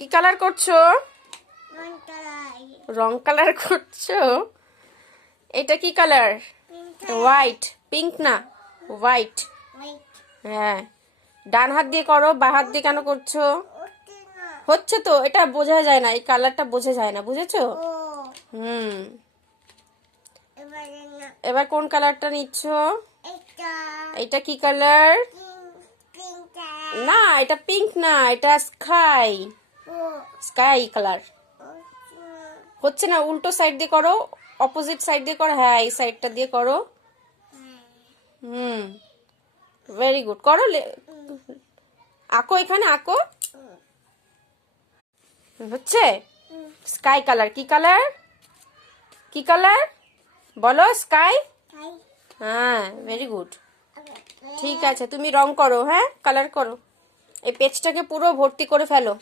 কি কালার করছো? রং কালার করছো? এটা কি কালার? হোয়াইট। পিঙ্ক না, হোয়াইট। হ্যাঁ, ডান হাত দিয়ে করো, বা হাত দিয়ে কেন করছো? হচ্ছে তো, এটা বোঝা যায় না, এই কালারটা বোঝা যায় না, বুঝেছো? হুম। এবার কোন কালারটা নিচ্ছ? এটা কি কালার? না, এটা পিঙ্ক না, এটা স্কাই। Sky colour. হচ্ছে না, উল্টো সাইড দিয়ে করো, অপোজিট সাইড দিয়ে করো। হ্যাঁ, এই সাইডটা দিয়ে করো। হুম, ভেরি গুড। করো, আঁকো, এখানে আঁকো। হচ্ছে স্কাই কালার। কি কালার? কি কালার বলো? স্কাই। হ্যাঁ, ভেরি গুড। ঠিক আছে, তুমি রং করো। হ্যাঁ, কালার করো। এই পেজটাকে পুরো ভর্তি করে ফেলো।